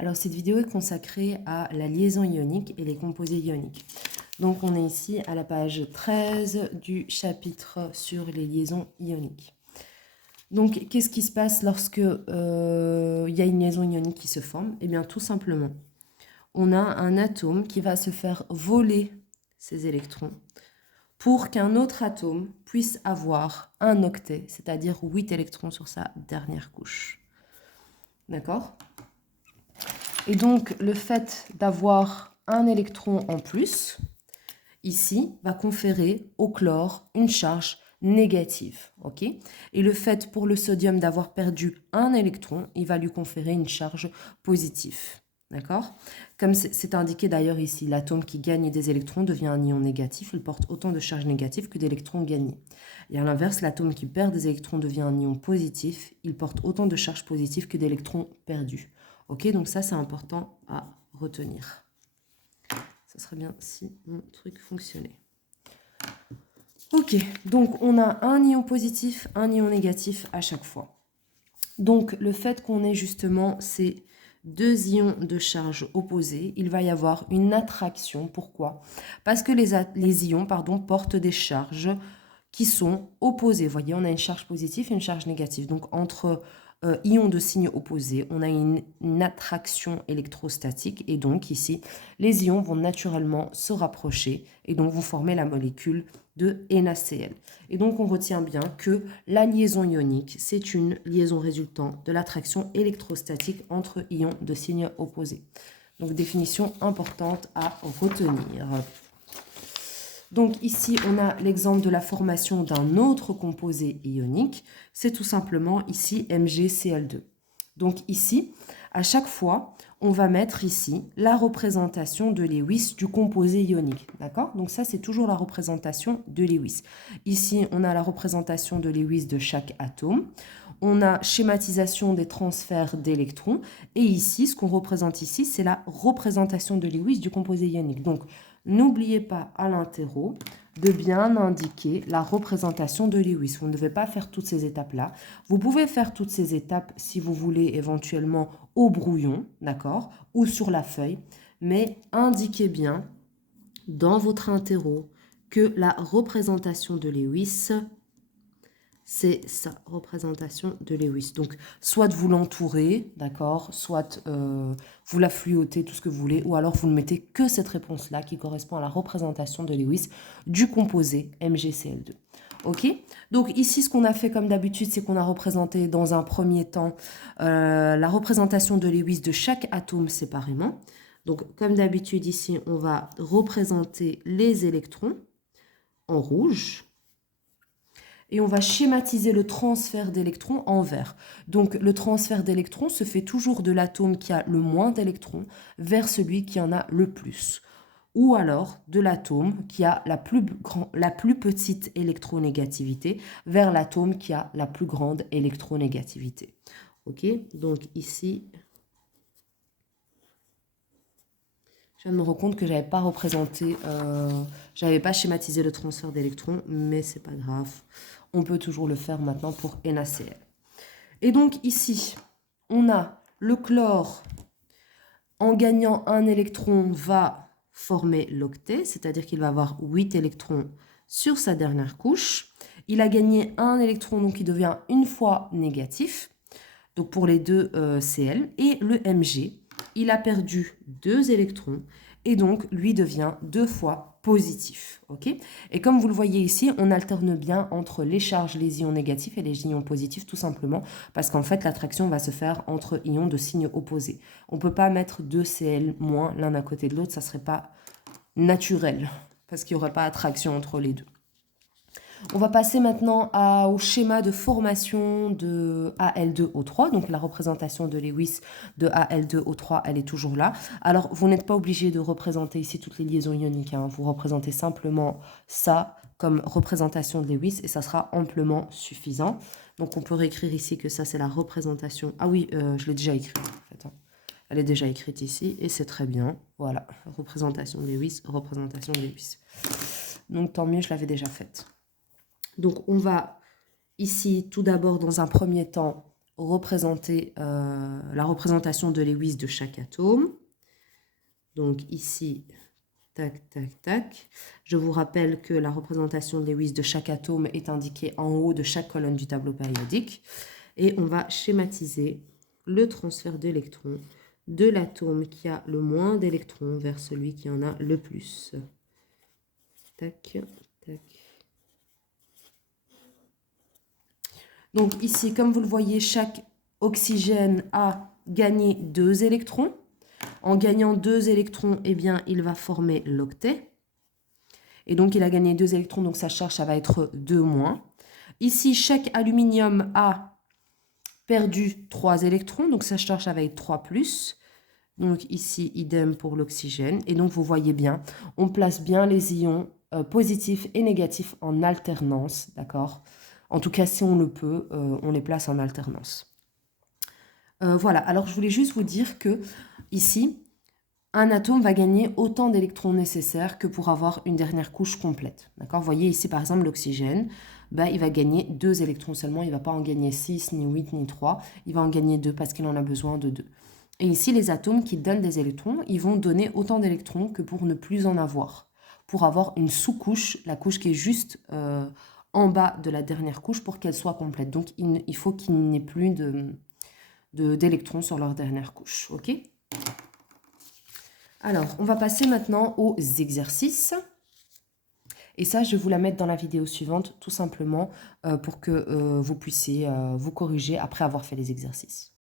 Alors cette vidéo est consacrée à la liaison ionique et les composés ioniques. Donc on est ici à la page 13 du chapitre sur les liaisons ioniques. Donc qu'est-ce qui se passe lorsque y a une liaison ionique qui se forme? Eh bien tout simplement, on a un atome qui va se faire voler ses électrons pour qu'un autre atome puisse avoir un octet, c'est-à-dire 8 électrons sur sa dernière couche. D'accord? Et donc, le fait d'avoir un électron en plus, ici, va conférer au chlore une charge négative. Ok? Et le fait pour le sodium d'avoir perdu un électron, il va lui conférer une charge positive. D'accord? Comme c'est indiqué d'ailleurs ici, l'atome qui gagne des électrons devient un ion négatif. Il porte autant de charges négatives que d'électrons gagnés. Et à l'inverse, l'atome qui perd des électrons devient un ion positif. Il porte autant de charges positives que d'électrons perdus. Ok, donc ça c'est important à retenir. Ça serait bien si mon truc fonctionnait. Ok, donc on a un ion positif, un ion négatif à chaque fois. Donc le fait qu'on ait justement ces deux ions de charge opposés, il va y avoir une attraction. Pourquoi? Parce que les ions portent des charges qui sont opposées. Vous voyez, on a une charge positive et une charge négative. Donc entre ions de signe opposé, on a une attraction électrostatique et donc ici, les ions vont naturellement se rapprocher et donc vont former la molécule de NaCl. Et donc on retient bien que la liaison ionique, c'est une liaison résultant de l'attraction électrostatique entre ions de signe opposé. Donc définition importante à retenir. Donc ici, on a l'exemple de la formation d'un autre composé ionique. C'est tout simplement ici MgCl2. Donc ici, à chaque fois, on va mettre ici la représentation de Lewis du composé ionique. D'accord? Donc ça, c'est toujours la représentation de Lewis. Ici, on a la représentation de Lewis de chaque atome. On a schématisation des transferts d'électrons. Et ici, ce qu'on représente ici, c'est la représentation de Lewis du composé ionique. Donc, n'oubliez pas à l'interro de bien indiquer la représentation de Lewis. Vous ne devez pas faire toutes ces étapes-là. Vous pouvez faire toutes ces étapes si vous voulez éventuellement au brouillon, d'accord, ou sur la feuille, mais indiquez bien dans votre interro que la représentation de Lewis, c'est sa représentation de Lewis. Donc, soit vous l'entourez, d'accord, soit vous la fluotez, tout ce que vous voulez, ou alors vous ne mettez que cette réponse-là qui correspond à la représentation de Lewis du composé MgCl2. Ok? Donc ici, ce qu'on a fait comme d'habitude, c'est qu'on a représenté dans un premier temps la représentation de Lewis de chaque atome séparément. Donc, comme d'habitude, ici, on va représenter les électrons en rouge. Et on va schématiser le transfert d'électrons en vert. Donc le transfert d'électrons se fait toujours de l'atome qui a le moins d'électrons vers celui qui en a le plus. Ou alors de l'atome qui a la plus petite électronégativité vers l'atome qui a la plus grande électronégativité. Ok, donc ici, je viens de me rendre compte que je n'avais pas représenté, j'avais pas schématisé le transfert d'électrons, mais c'est pas grave. On peut toujours le faire maintenant pour NaCl. Et donc ici, on a le chlore, en gagnant un électron, va former l'octet, c'est-à-dire qu'il va avoir 8 électrons sur sa dernière couche. Il a gagné un électron, donc il devient une fois négatif, donc pour les deux Cl. Et le Mg, il a perdu 2 électrons, et donc lui devient 2 fois positif. Okay? Et comme vous le voyez ici, on alterne bien entre les charges, les ions négatifs et les ions positifs, tout simplement parce qu'en fait l'attraction va se faire entre ions de signe opposé. On ne peut pas mettre 2 Cl- l'un à côté de l'autre, ça ne serait pas naturel parce qu'il n'y aurait pas attraction entre les deux. On va passer maintenant au schéma de formation de Al2O3. Donc la représentation de Lewis de Al2O3, elle est toujours là. Alors vous n'êtes pas obligé de représenter ici toutes les liaisons ioniques. Hein. Vous représentez simplement ça comme représentation de Lewis et ça sera amplement suffisant. Donc on peut réécrire ici que ça c'est la représentation. Ah oui, je l'ai déjà écrit en fait. Hein. Elle est déjà écrite ici et c'est très bien. Voilà, représentation de Lewis, représentation de Lewis. Donc tant mieux, je l'avais déjà faite. Donc, on va ici, tout d'abord, dans un premier temps, représenter la représentation de Lewis de chaque atome. Donc ici, tac, tac, tac. Je vous rappelle que la représentation de Lewis de chaque atome est indiquée en haut de chaque colonne du tableau périodique. Et on va schématiser le transfert d'électrons de l'atome qui a le moins d'électrons vers celui qui en a le plus. Tac, tac. Donc ici, comme vous le voyez, chaque oxygène a gagné 2 électrons. En gagnant 2 électrons, eh bien, il va former l'octet. Et donc, il a gagné 2 électrons, donc sa charge, ça va être 2-. Ici, chaque aluminium a perdu 3 électrons, donc sa charge, ça va être 3+. Donc ici, idem pour l'oxygène. Et donc, vous voyez bien, on place bien les ions positifs et négatifs en alternance, d'accord? En tout cas, si on le peut, on les place en alternance. Voilà, alors je voulais juste vous dire que ici, un atome va gagner autant d'électrons nécessaires que pour avoir une dernière couche complète. D'accord? Vous voyez ici, par exemple, l'oxygène, il va gagner 2 électrons seulement. Il ne va pas en gagner 6, ni 8, ni 3. Il va en gagner 2 parce qu'il en a besoin de 2. Et ici, les atomes qui donnent des électrons, ils vont donner autant d'électrons que pour ne plus en avoir. Pour avoir une sous-couche, la couche qui est juste en bas de la dernière couche pour qu'elle soit complète. Donc, il faut qu'il n'y ait plus d'électrons sur leur dernière couche. OK? Alors, on va passer maintenant aux exercices. Et ça, je vais vous la mettre dans la vidéo suivante, tout simplement pour que vous puissiez vous corriger après avoir fait les exercices.